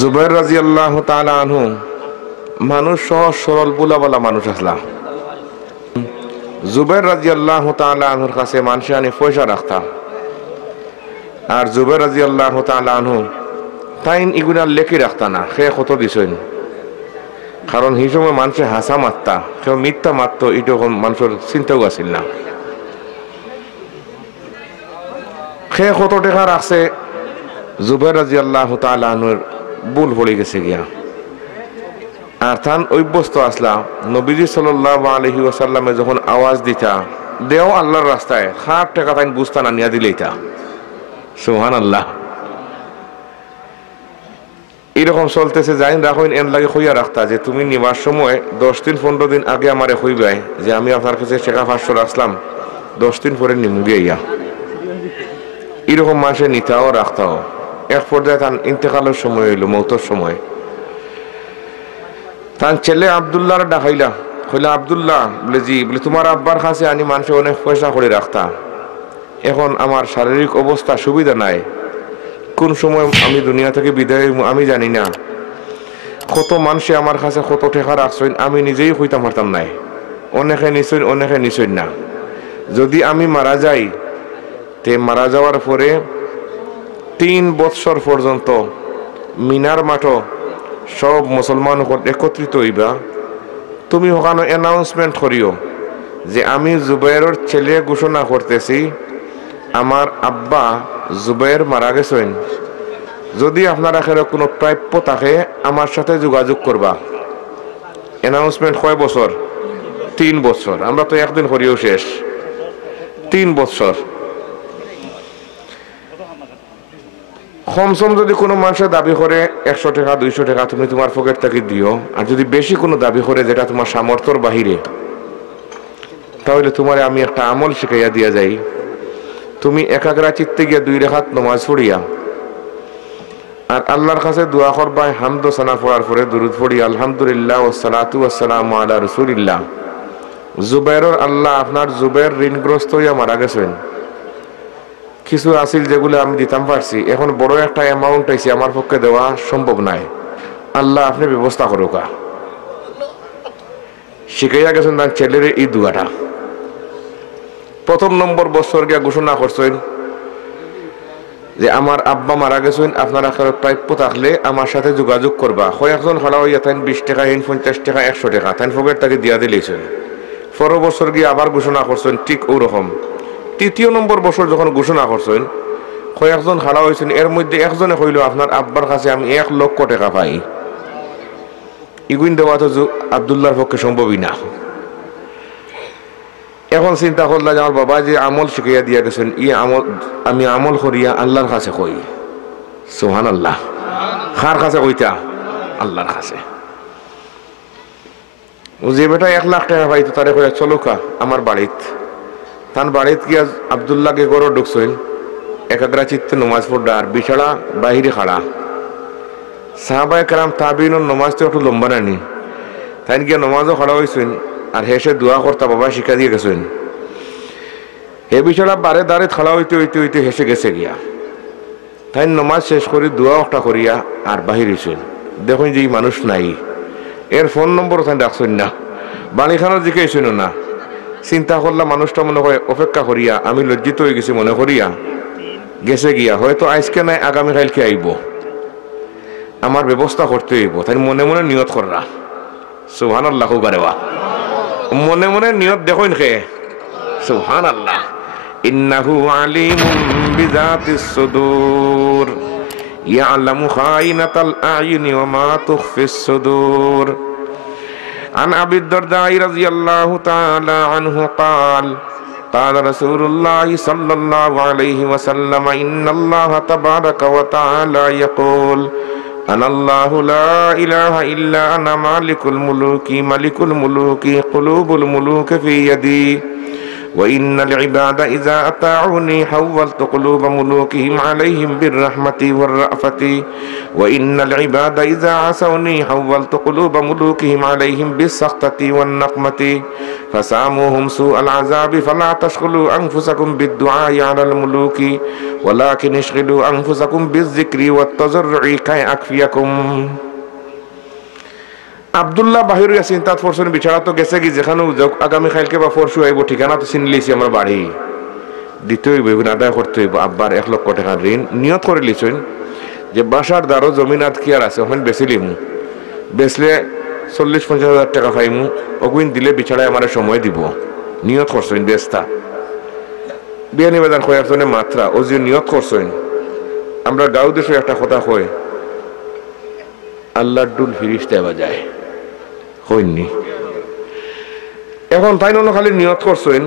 জুবাইর রাদিয়াল্লাহু তাআলা আনহু মানুষ সহজ সরল বুলাবালা মানুষ আসলা। জুবাইর রাদিয়াল্লাহু তাআলা আনহুর কাছে মানুষ আনি পয়সা রাখতা, আর জুবাইর রাদিয়াল্লাহু তাআলা আনহু তাইন ইগুলা লেখি রাখতা না, সে কত দিছেন। কারণ সেই সময় মানুষে হাসা মারতা, সে মিথ্যা মারত, এটা মানুষের চিন্তাও আসিল না। সে কত টাকা রাখছে, জুবাইর রাদিয়াল্লাহু তাআলা আনহুর ভুল পড়ে গেছে গিয়া। আর তান অভ্যস্ত আসলা নবীজি সাল্লাল্লাহু আলাইহি ওয়াসাল্লামে যখন আওয়াজ দিতা দেও আল্লাহর রাস্তায়, 60 টাকা তাই বুঝতা না নিয়া দিলেইতা। সুবহানাল্লাহ। এরকম চলতেছে, যাইন রাখুন এর লাগে হইয়া রাখতা যে তুমি নিবার সময় 10 দিন 15 দিন আগে আমারে হইবাই যে আমি আপনার কাছে টাকা 500 রাখলাম, 10 দিন পরে নিমুগে ইয়া। এরকম মানুষের নিতাও রাখতাও। এক পর্যায়ে তার ইন্তেকালের সময় হইল, মৌতের সময়। তার ছেলে আব্দুল্লাহর ডাকাইলা, কইলা আব্দুল্লাহ, বলে জি, বলে তোমার আব্বার কাছে আনি মানুষে অনেক পয়সা করে রাখতা, এখন আমার শারীরিক অবস্থা সুবিধা নাই, কোন সময় আমি দুনিয়া থেকে বিদায় আমি জানি না, কত মানুষে আমার কাছে কত টাকা রাখছেন আমি নিজেই হইতে পারতাম নাই, অনেকে নিছেন অনেকে নিছেন না। যদি আমি মারা যাই তে মারা যাওয়ার পরে 3 বৎসর পর্যন্ত মিনার মাঠও সব মুসলমান একত্রিত হইবা, তুমি ওখানে অ্যানাউন্সমেন্ট করিও যে আমি জুবাইরের ছেলে ঘোষণা করতেছি আমার আব্বা জুবাইর মারা গেছেন, যদি আপনারা এখানে কোনো প্রাপ্য থাকে আমার সাথে যোগাযোগ করবা। অ্যানাউন্সমেন্ট কয় বছর? 3 বছর। আমরা তো একদিন করিও শেষ, 3 বছর। কমসম যদি কোনো মানুষের দাবি করে 100 টাকা 200 টাকা তুমি তোমার পকেট থেকে দিও, আর যদি বেশি কোনো দাবি করে যেটা তোমার সামর্থ্যর বাহিরে, তাহলে তোমার আমি একটা আমল শিখাইয়া দিয়া যাই। তুমি একাগ্রা চিত্তে গিয়া 2 রাকাত নামাজ পড়িয়া আর আল্লাহর কাছে দোয়া করবা, হামদ ও সানা পড়ার পরে দুরূদ পড়ি, আলহামদুলিল্লাহ ওয়া সালাতু ওয়া সালামু আলা রাসূলিল্লাহ। জুবাইরের আল্লাহ আপনার জুবাইর ঋণগ্রস্ত হইয়া মারা গেছেন, কিছু আসিল যেগুলো আমি দিতাম পারছি, এখন বড় একটা অ্যামাউন্ট আইছে আমার পক্ষে দেওয়া সম্ভব নাই, আল্লাহ আপনি ব্যবস্থা করুকা। শিখাইয়া গেছেন তার ছেলের এই দুয়াটা। প্রথম নম্বর বছর গিয়া ঘোষণা করছেন যে আমার আব্বা মারা গেছেন, আপনারা প্রাপ্য থাকলে আমার সাথে যোগাযোগ করবা। কয়েকজন খাড়া হইয়া তাই 20 টাকা 50 টাকা 100 টাকা তাই পকেট তাকে দিয়া দিলেছেন। পরের বছর গিয়ে আবার ঘোষণা করছেন ঠিক ওরকম। তৃতীয় নম্বর বছর যখন ঘোষণা করছেন কয়েকজন খাড়া হয়েছেন, এর মধ্যে একজনে কইল আপনার আব্বার কাছে আমি 1 লক্ষ টাকা পাই। ইগুইন দেওয়া তো আব্দুল্লাহর পক্ষে সম্ভবই না। এখন চিন্তা করলাম যে আমার বাবা যে আমল শিখাইয়া দিয়া গেছেন, ই আমল আমি আমল করিয়া আল্লাহর কাছে কই। সুবহানাল্লাহ। কার কাছে কইতা? আল্লাহর কাছে। ও যে বেটা 1 লাখ টাকা পাইতো তারে কইয়া চলো কা আমার বাড়িত। তার বাড়িত গিয়া আব্দুল্লাহকে গড় ঢুকছেন, একাগ্রা চিত্তে নমাজ পড়া আর বিছাড়া বাহিরে খাড়া। সাহাবায়ে কেরাম তাবিঈনের নমাজ তো একটু লম্বা নানি, তাই গিয়া নমাজও খাড়া হয়েছেন আর হেসে দোয়া করতা বাবা শিক্ষা দিয়ে গেছেন। হে বিছাড়া বারে দাঁড়ে খাড়া হইতে হইতে হইতে হেসে গেছে গিয়া, তাই নমাজ শেষ করে দোয়া একটা করিয়া আর বাহির হয়েছেন। দেখুন যে মানুষ নাই, এর ফোন নম্বর তাই রাখছেন না, বাড়িখানার দিকে এসেন না। চিন্তা করলাম মানুষটা মনে হয় অপেক্ষা করিয়া আমি লজ্জিত হয়ে গেছি মনে করিয়া গেছে গিয়া, হয়তো আজকে নাই আগামীকালকে আইব, আমার ব্যবস্থা করতে হইব। তাই মনে মনে নিয়ত কররা। সুবহানাল্লাহ। বারেবা মনে মনে নিয়ত দেখুন খে। সুবহানাল্লাহ। ইন্নাহু আলিমুম বিযাতিস সুদূর ইয়ালামু খাইনাতাল আ'য়ুনি ওয়া মা তুখফিস সুদূর। عن أبي الدرداء رضي الله تعالى عنه قال قال رسول الله صلى الله عليه وسلم إن الله تبارك وتعالى يقول أنا الله لا إله إلا أنا مالك الملوك ملك الملوك قلوب الملوك في يدي وإن العباد إذا أطاعوني حولت قلوب ملوكهم عليهم بالرحمة والرأفة وإن العباد إذا عصوني حولت قلوب ملوكهم عليهم بالسخطة والنقمة فساموهم سوء العذاب فلا تشغلوا أنفسكم بالدعاء على الملوك ولكن اشغلوا أنفسكم بالذكر والتضرع كي أكفيكم আব্দুল্লাহ বাহির চিন্তা ফরসন বিছাড়া তো গেছে কি যেখানে আগামী কালকে বা পরশু আইব ঠিকানা তো চিনলিছি আমার বাড়ি দিতে হইব আদায় করতে হইব আব্বার 1 লক্ষ টাকা ঋণ নিয়ত করে লিছেন যে বাসার দ্বারো জমিনাত কি আর আছে ওখানে বেচিলিমু বেচলে 40-50 হাজার টাকা পাইমু ওগুইন দিলে বিছাড়ায় আমার সময় দিব নিয়ত করছেন বেস্তা বিয়ানি বাজার কয়েকজনে মাত্রা ও যে নিয়ত করছেন আমরা গাঁও দেশে একটা কথা কই আল্লাহর ডুল ফিরিস্তা বাজায় হইনি এখন তাই নন খালি নিয়ত করছেন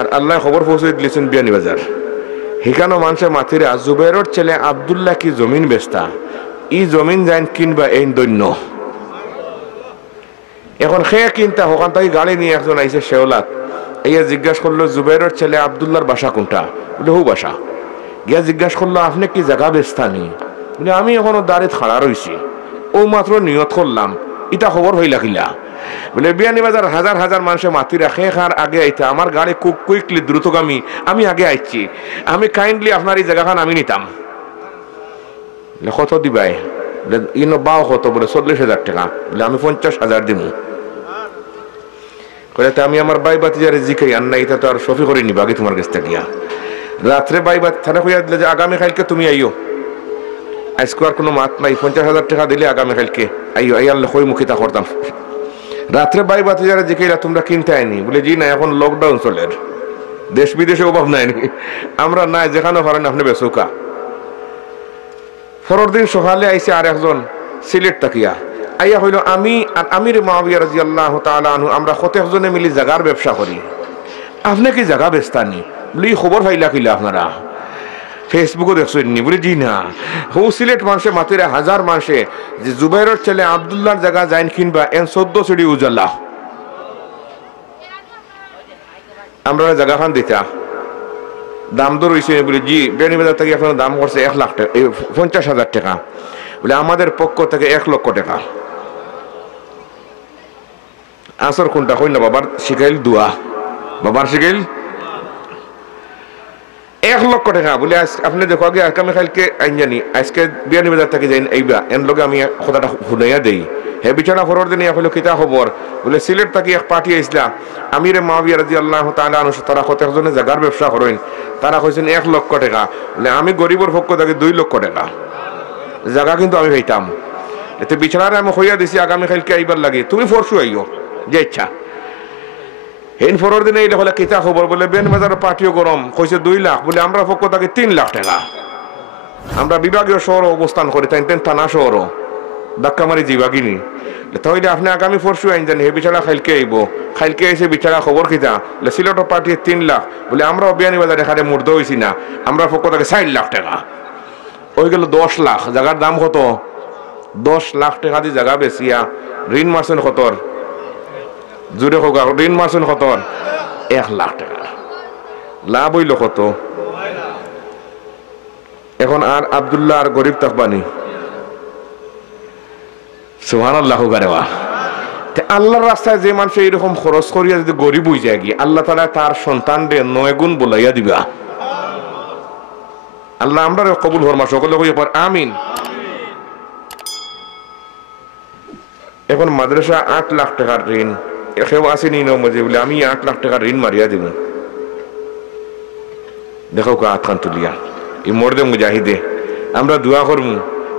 আর আল্লাহ খবর পৌঁছে দিয়েছেন বিয়ানি বাজার হিকানো মানুষের মাথিরে জুবাইরের ছেলে আব্দুল্লাহ কি জমিন বেচতা ই জমিন যাইন কিনবা এই দৈন্য এখন সে কিনতা ওখান থেকে গাড়ি নিয়ে একজন আইসে শেওলাত এই জিজ্ঞাসা করলো জুবাইরের ছেলে আব্দুল্লাহর বাসা কোনটা বলে হু বাসা গিয়া জিজ্ঞাসা করলো আপনি কি জায়গা বেচতানি বলে আমি এখনো দাঁড়িয়ে খাড়া রইছি ও মাত্র নিয়ত করলাম এটা খবর হইলা কিলা বলে বিয়ানি বাজার হাজার হাজার মানুষের মাতি রাখে খার আগে আইতা আমার গাড়ি খুব কুইকলি দ্রুতগামী আমি আগে আইছি আমি কাইন্ডলি আপনার এই জায়গাখান আমি নিতাম কত দিবাই ইনো বাও কত বলে 40,000 টাকা বলে আমি 50,000 দিব আমি আমার বাই বাতিজারে জিকাই আন্না এটা তো আর সফি করে নিবা আগে তোমার কাছ থেকে গিয়া রাত্রে বাই বাত থানা কইয়া দিলে যে আগামী কালকে তুমি আইও আজকে আর কোনো মাত নাই 50,000 টাকা দিলে আগামী কালকে আইও আই আল্লাহ কই মুখিতা করতাম রাত্রে বাই বাতিজারে জিকাইলা তোমরা কিনতে আইনি বলে জি না এখন লকডাউন চলে দেশ বিদেশে অভাব নাই আমরা নাই যেখানে পারেন আপনি বেসৌকা পরের দিন সকালে আইসে আর একজন সিলেট তাকিয়া আইয়া হইল আমি আর আমির মুআবিয়া রাদিয়াল্লাহু তাআলা আনহু আমরা কতজনে মিলি জায়গার ব্যবসা করি আপনি কি জায়গা বেচতানি বলি খবর পাইলা কিলা আপনারা ফেসবুকে দেখছেন নি বলি জি না হু সিলেট মানুষে মাতিরা হাজার মানুষে যে জুবাইরের ছেলে আব্দুল্লাহর জায়গা যাইন কিনবা এন 14 সিডি উজাল্লা আমরা জায়গা খান দিতা দাম দর হইছে বলে জি বেনি বাজার থেকে এখন দাম করছে 1 লাখ টাকা 50,000 টাকা বলে আমাদের পক্ষ থেকে 1 লক্ষ টাকা আসর কোনটা কই না বাবার শিখাইল দোয়া বাবার শিখাইল 1 লক্ষ টাকা বলে আপনি দেখো আগে আগামী কালকে আইন জানি আজকে বিয়ানি বাজার থেকে যাইন এইবা এন লগে আমি কথাটা শুনাইয়া দেই হে বিছানা ফরওয়ার্ড দিনে হলো কিতা খবর বলে সিলেট থেকে এক পার্টি আইসলা আমির মুআবিয়া রাদিয়াল্লাহু তাআলা আনহু তারা কতজনে জায়গার ব্যবসা করেন তারা কইছেন 1 লক্ষ টাকা বলে আমি গরিবের পক্ষ থেকে 2 লক্ষ টাকা জায়গা কিন্তু আমি পাইতাম এতে বিছানারে আমি কইয়া দিছি আগামী কালকে আইবার লাগে তুমি ফরসু আইও যে ইচ্ছা হেন ফরওয়ার্ড দিনে এইলে হলো কিতা খবর বলে বেন বাজার পার্টিও গরম কইছে 2 লাখ বলে আমরা পক্ষ থেকে 3 লাখ টাকা আমরা বিভাগীয় শহর অবস্থান করি তাই থানা শহর ধাক্কামারি জিবাগিনি তাহলে আপনি আগামী পরশু আইন জানি হে বিছানা খাইলকে আইব খাইলকে এসে বিছানা খবর কিতা সিলেট পার্টি 3 লাখ বলে আমরা বিয়ানি বাজার এখানে মুর্দ হইছি না আমরা পক্ষ থেকে 4 লাখ টাকা ওই গেল 10 লাখ জায়গার দাম কত 10 লাখ টাকা দিয়ে জায়গা বেচিয়া ঋণ মারছেন কতর জুড়ে হোক ঋণ মারছেন কতর 1 লাখ টাকা লাভ হইল কত এখন আর আব্দুল্লাহ আর গরিব তাকবানি সুবহানাল্লাহু গারেওয়া আল্লাহর রাস্তায় যে মানুষ এইরকম খরচ করিয়া যদি গরিব হয়ে যায় গিয়ে আল্লাহ তাআলা তার সন্তানরে 9 গুণ বলাইয়া দিবা আল্লাহ আমরা কবুল ফরমা সকলে কই পর আমিন এখন মাদ্রাসা 8 লাখ টাকার ঋণ কেউ আসেনি নমজে বলে আমি 8 লাখ টাকার ঋণ মারিয়া দিব দেখো কা আতখান তুলিয়া এই মর্দে মুজাহিদে আমরা দোয়া করব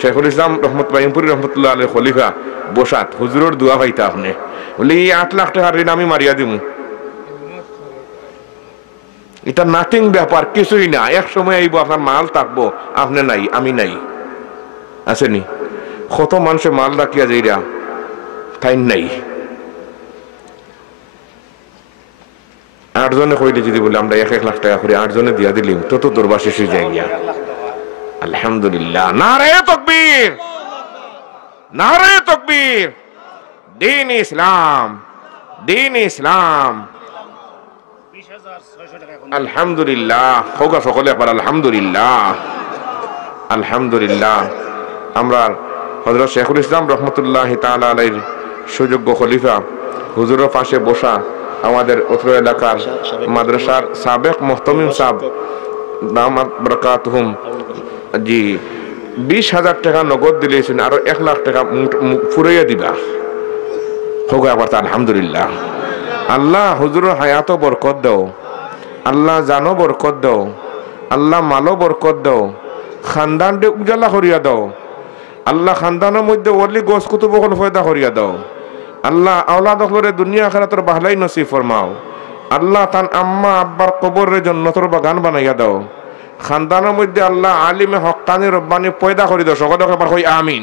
শেখুল ইসলাম রহমতুল্লাহি রহমতুল্লাহ আলাইহি খলিফা বসাত হুজুরের দোয়া পাইতা আপনি বলে এই 8 লাখ টাকার ঋণ আমি মারিয়া দিব এটা নাথিং ব্যাপার কিছুই না এক সময় আইব আপনার মাল থাকবো আপনি নাই আমি নাই আসেনি কত মানুষের মাল রাখিয়া যাইরা তাই নাই 8 জনে কইলে যদি বলে আমরা 1 লাখ টাকা করে 8 জনে দিয়া দিলিম তত দরবার শেষ হয়ে যায় গিয়া আলহামদুলিল্লাহ নারে তাকবীর নারে তাকবীর দ্বীন ইসলাম 20,600 আলহামদুলিল্লাহ হোগা সকলে একবার আলহামদুলিল্লাহ আলহামদুলিল্লাহ। আমরা হযরত শেখুল ইসলাম রহমতুল্লাহ তাআলা আলাইহির সুযোগ্য খলিফা হুজুরের পাশে বসা আমাদের অত্র এলাকার মাদ্রাসার সাবেক মুহতামিম সাহেব দামাত বরকাতুহুম জি 20,000 টাকা নগদ দিলেছেন, আরো 1 লাখ টাকা ফুরাইয়া দিবা হোগা একবার আলহামদুলিল্লাহ। আল্লাহ হুজুরের হায়াতও বরকত দাও, আল্লাহ জানো বরকত দাও, আল্লাহ মালো বরকত দাও, খানদানকে উজালা করিয়া দাও, আল্লাহ খানদানের মধ্যে ওলি গোস কুতুব বকল ফয়দা করিয়া দাও, আল্লাহ আওলাদ হলরে দুনিয়া আখিরাতের বাহলাই নসিব ফরমাও, আল্লাহ তান আম্মা আব্বার কবরের জান্নাতের বাগান বানাইয়া দাও, খানদানের মধ্যে আল্লাহ আলিমে হক্কানি রব্বানি পয়দা করি দাও, সকলে একবার কই আমিন।